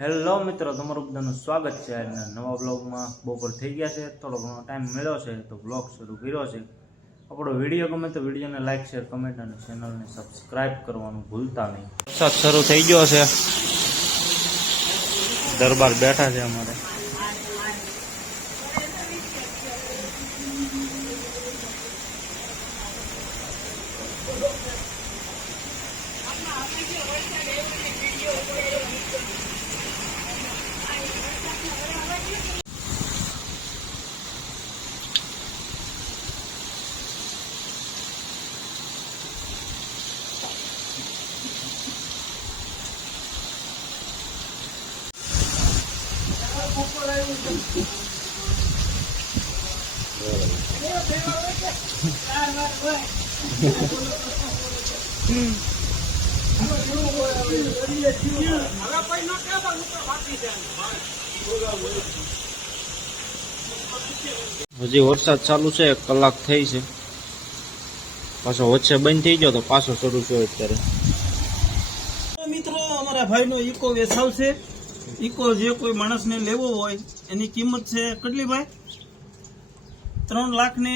Hello મિત્રો, તમારું બધાનું સ્વાગત છે આજના નવા બ્લોગમાં બપોર થઈ ગયા છે, થોડો ઘણો ટાઈમ મળ્યો છે, તો બ્લોગ શરૂ કર્યો છે. આપણો વીડિયો ગમે તો વિડીયોને લાઇક શેર, કમેન્ટ અને ચેનલને સબસ્ક્રાઇબ કરવાનું ભૂલતા નહીં. વરસાદ શરૂ થઈ ગયો છે. દરબાર બેઠા છે અમારે. હજી વરસાદ ચાલુ છે, એક કલાક થઈ છે. પાછો વચ્ચે બંધ થઈ ગયો તો પાછો શરૂ થયો અત્યારે. મિત્રો, અમારા ભાઈનો ઈકો વેચાવશે ઈકો જે કોઈ માણસને લેવો હોય એની કિંમત છે કેટલી ભાઈ? ત્રણ લાખ ને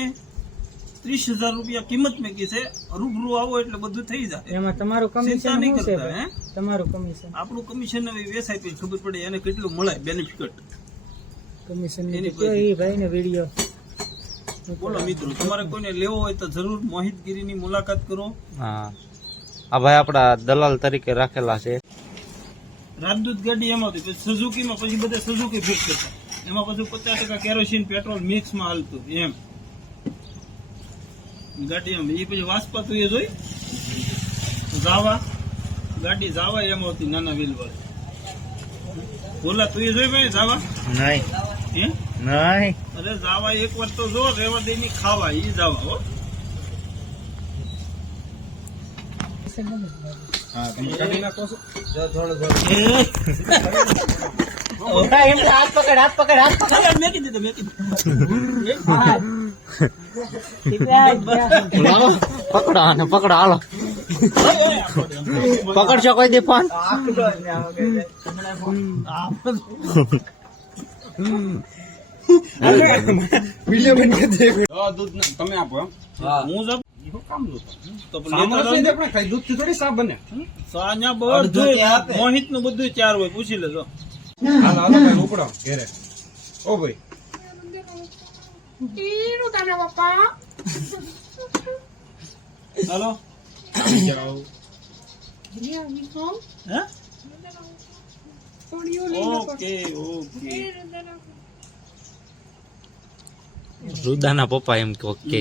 ત્રીસ હજાર રૂપિયા કિંમત મેકી છે. રૂબરૂ આવો એટલે બધું થઈ જાય. એમાં તમારું કમિશન નહીં કરતા હે? તમારું કમિશન આપણું કમિશન હવે વેચાય પછી ખબર પડે એને કેટલું મળે બેનિફિટ કમિશન એની ભાઈને વીડિયો બોલો મિત્રો તમારે કોઈને લેવો હોય તો જરૂર મોહિતગીરીની મુલાકાત કરો. હા. આ ભાઈ આપણા દલાલ તરીકે રાખેલા છે. રાજદૂત ગાડી એમાં હતી પછી સુઝુકીમાં પછી બધા સુઝુકી ફિટ કરતા એમાં પછી પચાસ ટકા કેરોસીન પેટ્રોલ મિક્સમાં હાલતું એમ. ગાડી એમ. એ પછી વાસપાતું એ જોઈ? જાવા ગાડી જાવા એમાં હતી નાના વ્હીલ વાળી બોલા તું એ જોઈ ભાઈ જાવા નહીં. હે? નહીં. અરે જાવા એક વાર તો જો રેવા દઈ ની ખાવા ઈ જાવા હો. હાથ પકડ હાથ પકડ હાથ અરે, મેકી દીધો મેકી દીધો પકડો આને પકડો હાલો. પકડશો કોઈ દે ફોન? હું જબ ઈહો કામ જોતો તો મોહિતનું બધું ચાર હોય પૂછી લેજો. હાલો હે? Okay okay. રુદાના પપ્પા એમ કે.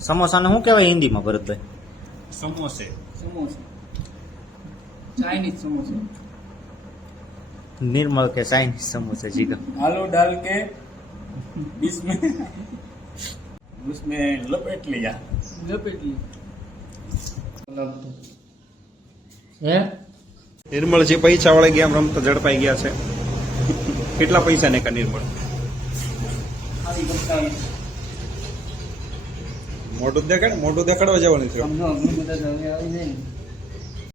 સમોસાને શું કહેવાય હિન્દીમાં ભરતભાઈ સમોસે ચાઇનીઝ સમોસા निर्मल के चाइनीज समोसे जीगा आलू डाल के बीच में उसमें लपेट लिया લપેટલી હે નિર્મળજી પૈસા વાળા ગયા રમતા ઝડપાઈ ગયા છે કેટલા પૈસા ને કા નિર્મળ મોઢું દેખાડ મોઢું દેખાડવા જવાનું છે.